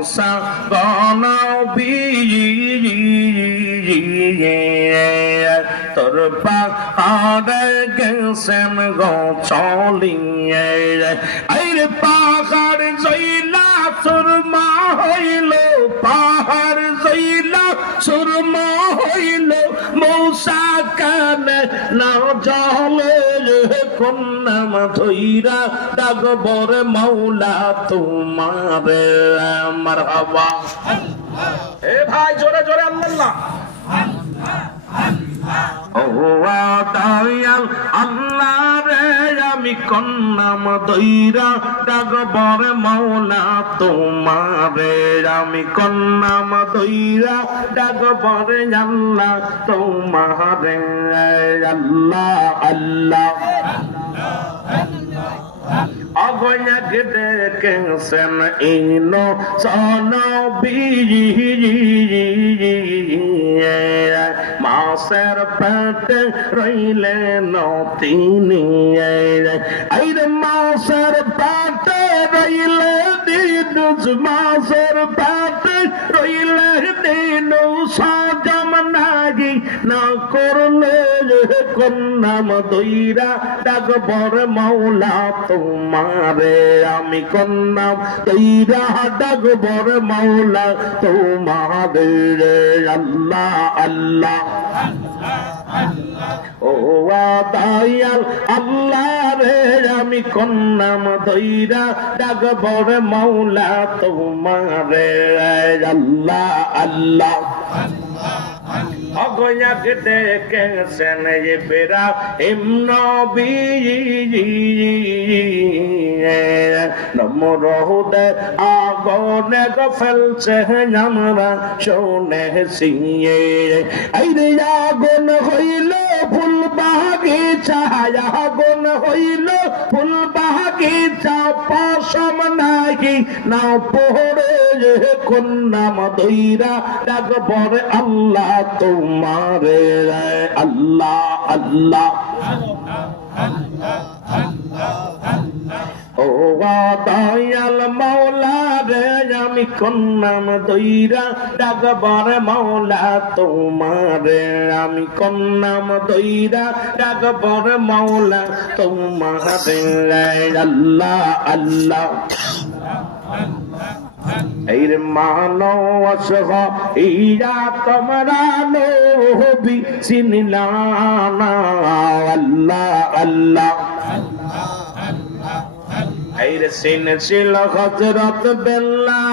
মৌসা গনবী তোর পাহাড়ে গেছেন গো চলিয়ে আইরে পাহাড় জইলা সুরমা হইল পাহাড় জইলা সুরমা হইল মৌসা কানে না জলে কন্যাম ধইরা ডাকবর মাওলা তোমারে মারহাবা এ ভাই জোরে জোরে আল্লাহ ও দয়াল আল্লাহ রে আমি কন্যাম ধইরা ডাকবর মাওলা তোমারে আমি কন্যাম ধইরা ডাকবর আল্লাহ তোমারে আল্লাহ আল্লাহ অগয়াক ডেকেছেন ইনো সনবী মাসের পেটে রইলেন তিনি আইরে মাসের পেটে রইলে দিনুস মাসের পেটে রইলে দিনুস সাজম নাগি না করলে কন্যাম দইরা ডাকবর মাওলা তোমারে আমি কন্যাম দইরা ডাকবর মাওলা তোমারে আল্লাহ আল্লাহ ও দয়াল আল্লাহ রে আমি কন্যাম দইরা ডাকবর মাওলা তোমারে আল্লাহ আল্লাহ অগয়াক ডেকেছেন বেরা নবী নমরুদে আগুনে ফেলছে আমরা শুনেছি আইরে আগুন হইল ফুল বাগিচা আগুন হইল ফুল বাগিচা পশম নাহি না পড়ে কন্যাম দইরা ডাকবর আল্লাহ তোমারে আল্লাহ আল্লাহ ও দয়াল মাওলা রে আমি কন্যাম দইরা ডাকবর মাওলা তোমারে আমি কন্যাম দইরা ডাকবর মাওলা তোমারে আল্লাহ আল্লাহ এর মানো অসহ ইয়া তোমরা নবী চিনলা না আল্লাহ আল্লাহ এর সিন ছিল হযরত বেলাল